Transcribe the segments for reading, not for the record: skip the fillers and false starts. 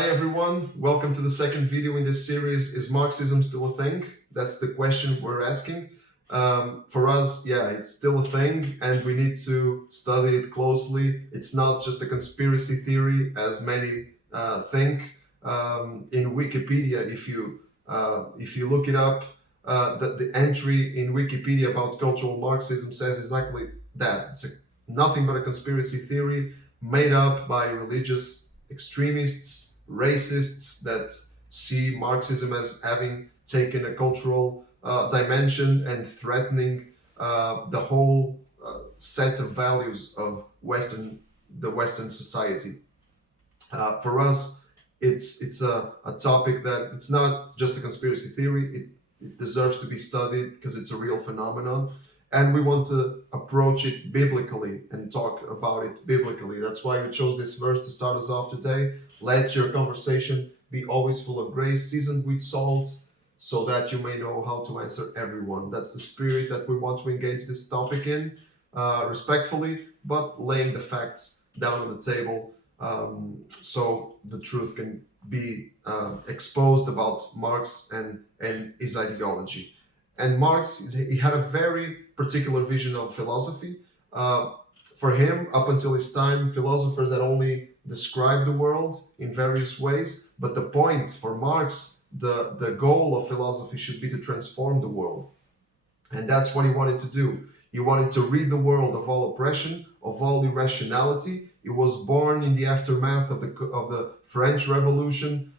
Hi everyone, welcome to the second video in this series. Is Marxism still a thing? That's the question we're asking. For us, yeah, it's still a thing and we need to study it closely. It's not just a conspiracy theory as many think. In Wikipedia, if you look it up, the entry in Wikipedia about cultural Marxism says exactly that. It's nothing but a conspiracy theory made up by religious extremists, racists that see Marxism as having taken a cultural dimension and threatening the whole set of values of the Western society. For us, it's a topic that it's not just a conspiracy theory. It deserves to be studied because it's a real phenomenon. And we want to approach it biblically and talk about it biblically. That's why we chose this verse to start us off today. Let your conversation be always full of grace, seasoned with salt, so that you may know how to answer everyone. That's the spirit that we want to engage this topic in, respectfully, but laying the facts down on the table so the truth can be exposed about Marx and his ideology. And Marx, he had a very particular vision of philosophy. For him, up until his time, philosophers had only described the world in various ways. But the point for Marx, the goal of philosophy should be to transform the world. And that's what he wanted to do. He wanted to rid the world of all oppression, of all irrationality. He was born in the aftermath of the French Revolution,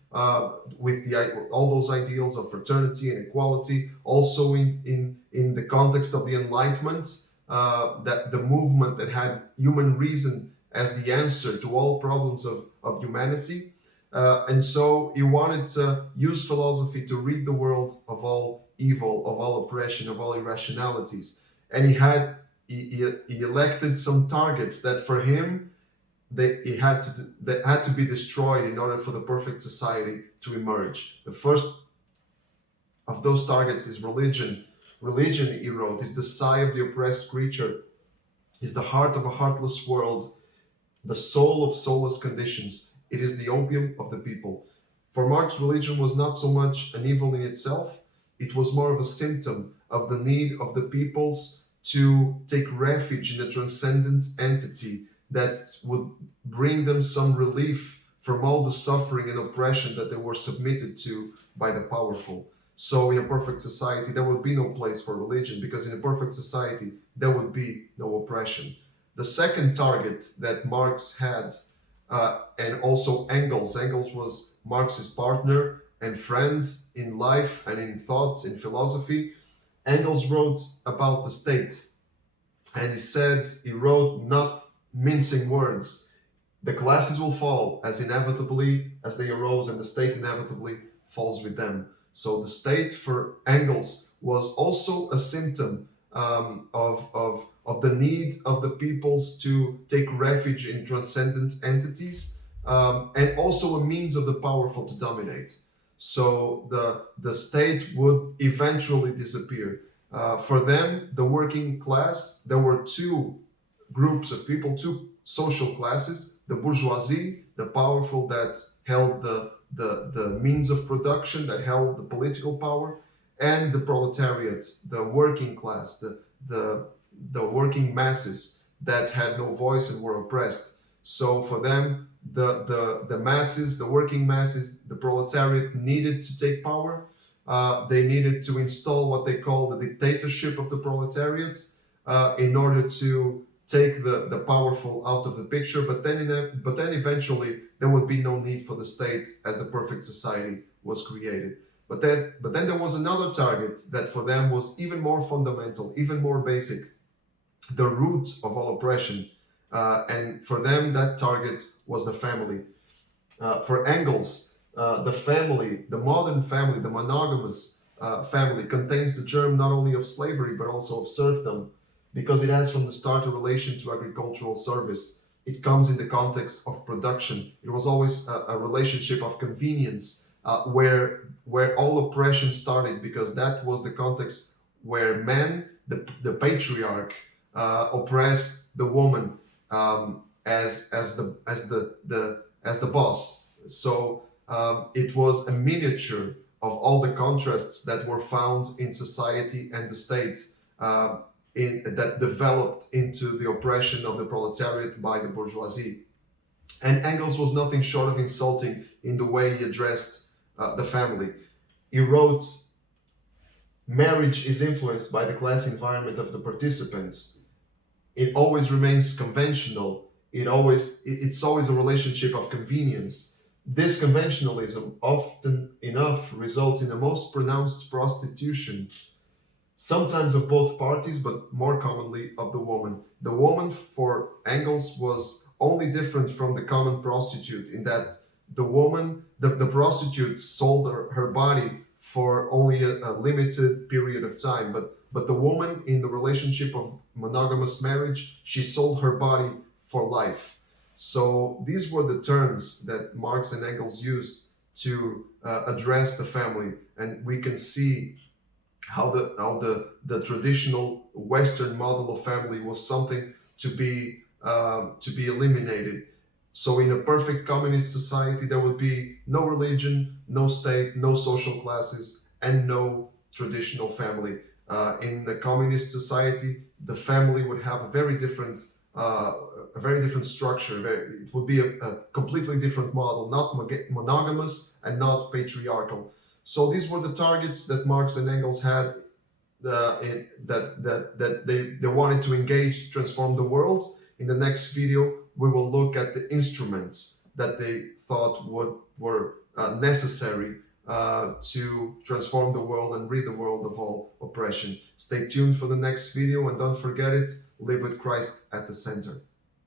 with all those ideals of fraternity and equality, also in the context of the Enlightenment, that the movement that had human reason as the answer to all problems of humanity. And so he wanted to use philosophy to rid the world of all evil, of all oppression, of all irrationalities. And he elected some targets that for him, that had to be destroyed in order for the perfect society to emerge. The first of those targets is religion. Religion, he wrote, is the sigh of the oppressed creature, is the heart of a heartless world, the soul of soulless conditions. It is the opium of the people. For Marx, religion was not so much an evil in itself, it was more of a symptom of the need of the peoples to take refuge in a transcendent entity that would bring them some relief from all the suffering and oppression that they were submitted to by the powerful. So in a perfect society, there would be no place for religion, because in a perfect society, there would be no oppression. The second target that Marx had, and also Engels was Marx's partner and friend in life and in thought, in philosophy. Engels wrote about the state, and he wrote, not mincing words, the classes will fall as inevitably as they arose, and the state inevitably falls with them. So the state for Engels was also a symptom of the need of the peoples to take refuge in transcendent entities, and also a means of the powerful to dominate. So the state would eventually disappear. For them, the working class, there were two groups of people, two social classes: the bourgeoisie, the powerful that held the means of production, that held the political power, and the proletariat, the working class, the working masses that had no voice and were oppressed. So for them, the masses, the working masses, the proletariat needed to take power. They needed to install what they call the dictatorship of the proletariat in order to take the powerful out of the picture, but then eventually there would be no need for the state, as the perfect society was created. But then there was another target that for them was even more fundamental, even more basic, the root of all oppression. And for them, that target was the family. For Engels, the family, the modern family, the monogamous family, contains the germ not only of slavery but also of serfdom, because it has from the start a relation to agricultural service. It comes in the context of production. It was always a relationship of convenience, where all oppression started, because that was the context where man, the patriarch, oppressed the woman as the boss. So It was a miniature of all the contrasts that were found in society and the state, that developed into the oppression of the proletariat by the bourgeoisie. And Engels was nothing short of insulting in the way he addressed the family. He wrote, "Marriage is influenced by the class environment of the participants. It always remains conventional. It's always a relationship of convenience. This conventionalism often enough results in the most pronounced prostitution, sometimes of both parties, but more commonly of the woman." The woman, for Engels, was only different from the common prostitute in that the prostitute sold her body for only a limited period of time, but the woman in the relationship of monogamous marriage, she sold her body for life. So these were the terms that Marx and Engels used to address the family, and we can see how the traditional Western model of family was something to be eliminated. So in a perfect communist society, there would be no religion, no state, no social classes, and no traditional family. In the communist society, the family would have a very different structure. It would be a completely different model, not monogamous and not patriarchal. So these were the targets that Marx and Engels had, that they wanted to engage, transform the world. In the next video, we will look at the instruments that they thought were necessary to transform the world and rid the world of all oppression. Stay tuned for the next video, and don't forget it, live with Christ at the center.